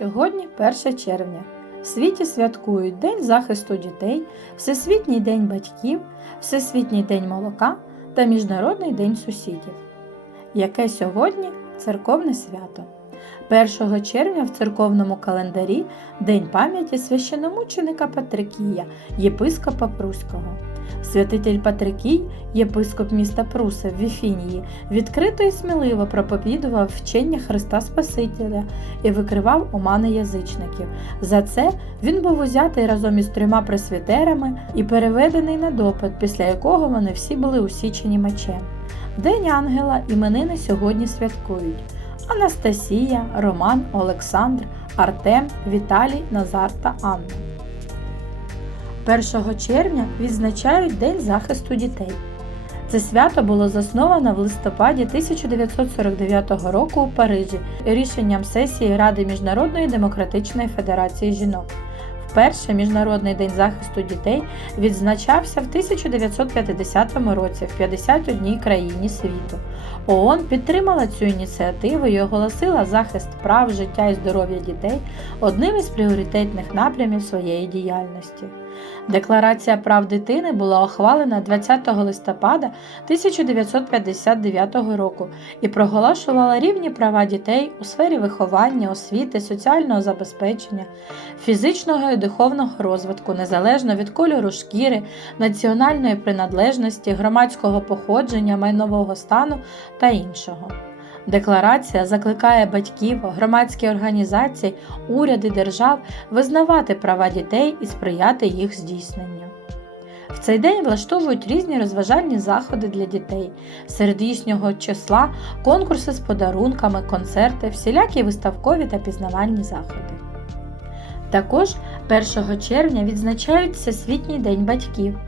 Сьогодні 1 червня. В світі святкують День захисту дітей, Всесвітній день батьків, Всесвітній день молока та Міжнародний день сусідів. Яке сьогодні церковне свято? 1 червня в церковному календарі День пам'яті священомученика Патрикія, єпископа Пруського. Святитель Патрикій, єпископ міста Пруса в Віфінії, відкрито і сміливо проповідував вчення Христа Спасителя і викривав омани язичників. За це він був узятий разом із трьома пресвітерами і переведений на допит, після якого вони всі були усічені мечем. День ангела іменини сьогодні святкують. Анастасія, Роман, Олександр, Артем, Віталій, Назар та Анна. 1 червня відзначають День захисту дітей. Це свято було засновано в листопаді 1949 року у Парижі рішенням сесії Ради Міжнародної демократичної федерації жінок. Вперше Міжнародний день захисту дітей відзначався в 1950 році в 51 країні світу. ООН підтримала цю ініціативу і оголосила захист прав, життя і здоров'я дітей одним із пріоритетних напрямів своєї діяльності. Декларація прав дитини була ухвалена 20 листопада 1959 року і проголошувала рівні права дітей у сфері виховання, освіти, соціального забезпечення, фізичного і духовного розвитку незалежно від кольору шкіри, національної приналежності, громадського походження, майнового стану та іншого. Декларація закликає батьків, громадські організації, уряди держав визнавати права дітей і сприяти їх здійсненню. В цей день влаштовують різні розважальні заходи для дітей, серед їхнього числа конкурси з подарунками, концерти, всілякі виставкові та пізнавальні заходи. Також 1 червня відзначають Всесвітній день батьків.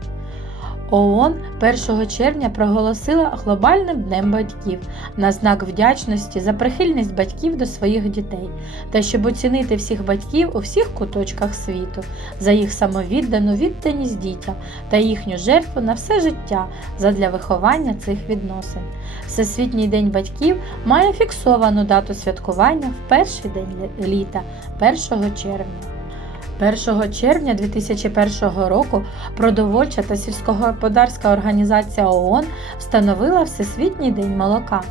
ООН 1 червня проголосила глобальним днем батьків на знак вдячності за прихильність батьків до своїх дітей та щоб оцінити всіх батьків у всіх куточках світу за їх самовіддану відданість дітям та їхню жертву на все життя задля виховання цих відносин. Всесвітній день батьків має фіксовану дату святкування в перший день літа 1 червня. 1 червня 2001 року продовольча та сільськогосподарська організація ООН встановила Всесвітній день молока.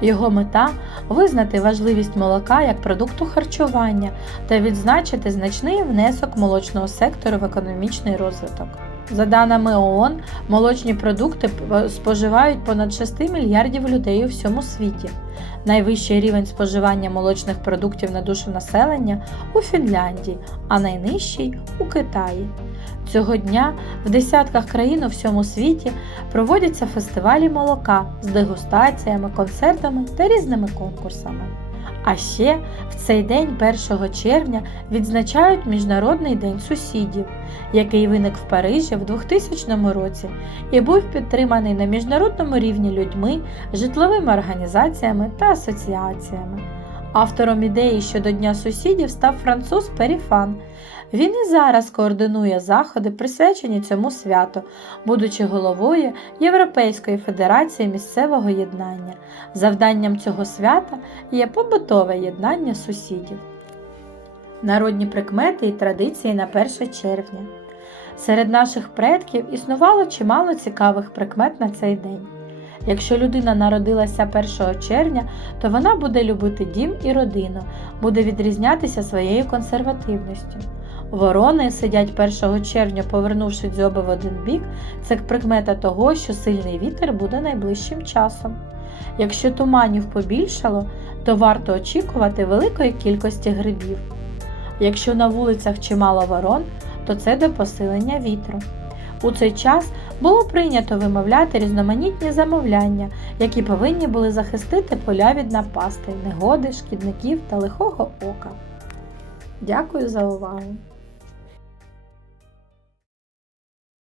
Його мета визнати важливість молока як продукту харчування та відзначити значний внесок молочного сектору в економічний розвиток. За даними ООН, молочні продукти споживають понад 6 мільярдів людей у всьому світі. Найвищий рівень споживання молочних продуктів на душу населення у Фінляндії, а найнижчий у Китаї. Цього дня в десятках країн у всьому світі проводяться фестивалі молока з дегустаціями, концертами та різними конкурсами. А ще в цей день, 1 червня, відзначають Міжнародний день сусідів, який виник в Парижі в 2000 році і був підтриманий на міжнародному рівні людьми, житловими організаціями та асоціаціями. Автором ідеї щодо Дня сусідів став француз Періфан. Він і зараз координує заходи, присвячені цьому святу, будучи головою Європейської федерації місцевого єднання. Завданням цього свята є побутове єднання сусідів. Народні прикмети і традиції на 1 червня. Серед наших предків існувало чимало цікавих прикмет на цей день. Якщо людина народилася 1 червня, то вона буде любити дім і родину, буде відрізнятися своєю консервативністю. Ворони сидять 1 червня, повернувши дзьоби в один бік, це прикмета того, що сильний вітер буде найближчим часом. Якщо туманів побільшало, то варто очікувати великої кількості грибів. Якщо на вулицях чимало ворон, то це до посилення вітру. У цей час було прийнято вимовляти різноманітні замовляння, які повинні були захистити поля від напастей, негоди, шкідників та лихого ока. Дякую за увагу!